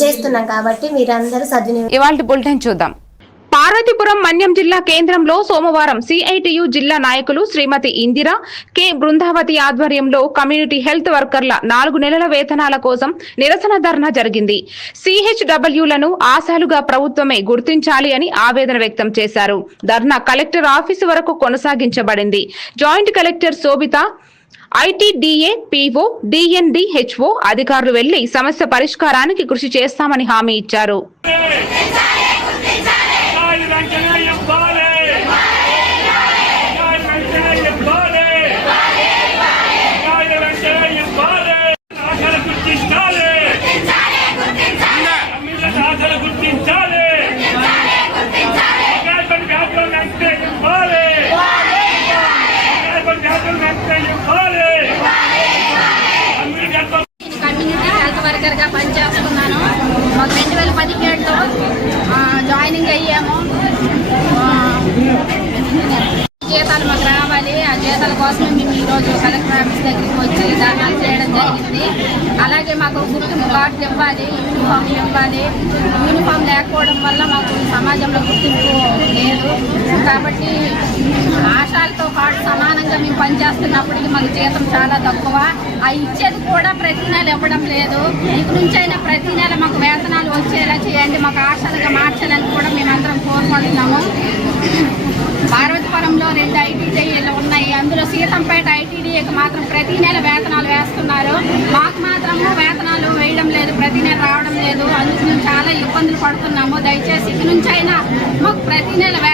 చేస్తున్నాం కాబట్టి మీరందరూ సద్వినియోగం. ఇవాల్టి బులెటిన్ చూద్దాం. పార్వతీపురం మన్యం జిల్లా కేంద్రంలో సోమవారం సిఐటియు జిల్లా నాయకులు శ్రీమతి ఇందిరా కె బృందావతి ఆధ్వర్యంలో కమ్యూనిటీ హెల్త్ వర్కర్ల 4 నెలల వేతనాల కోసం నిరసన ధర్నా జరిగింది. సిహెచ్డబ్ల్యూలను ఆశాలుగా ప్రభుత్వమే గుర్తించాలి అని ఆవేదన వ్యక్తం చేశారు. ధర్నా కలెక్టర్ ఆఫీసు వరకు కొనసాగించబడింది. జాయింట్ కలెక్టర్ శోభిత, ఐటీడీఏ, పీఓ, డిఎన్డిహెచ్ఓ అధికారులు వెళ్లి సమస్య పరిష్కారానికి కృషి చేస్తామని హామీ ఇచ్చారు. కమ్యూనిటీ హెల్త్ వర్కర్గా పనిచేస్తున్నాను. మాకు 2017లో జాయినింగ్ అయ్యాము. జీతాలు మాకు రావాలి. ఆ జీతాల కోసం మేము ఈరోజు కలెక్టర్ ఆఫీస్ దగ్గరికి వచ్చి ధర్నాలు చేయడం జరిగింది. అలాగే మాకు గుర్తింపు కార్డులు ఇవ్వాలి, యూనిఫామ్లు ఇవ్వాలి. యూనిఫామ్ లేకపోవడం వల్ల మాకు సమాజంలో గుర్తింపు లేదు. కాబట్టి ఆశాలతో పాటు సమానంగా మేము పనిచేస్తున్నప్పటికీ మాకు జీతం చాలా తక్కువ. ఆ ఇచ్చేది కూడా ప్రతి నెల ఇవ్వడం లేదు. ఇక నుంచి అయినా ప్రతి నెల మాకు వేతనాలు వచ్చేలా చేయండి, మాకు ఆశాలుగా మార్చాలని కూడా మేమందరం కోరుకుంటున్నాము. పార్వతీపురంలో 2 ఐటీడీఏలు ఉన్నాయి. అందులో సీతంపేట ఐటీడీఏకి మాత్రం ప్రతి నెల వేతనాలు వేస్తున్నారు. మాకు మాత్రము వేతనాలు వేయడం లేదు, ప్రతి నెల రావడం లేదు. అందుకు మేము చాలా ఇబ్బందులు పడుతున్నాము. దయచేసి ఇక నుంచి అయినా మాకు ప్రతి నెల వేతనం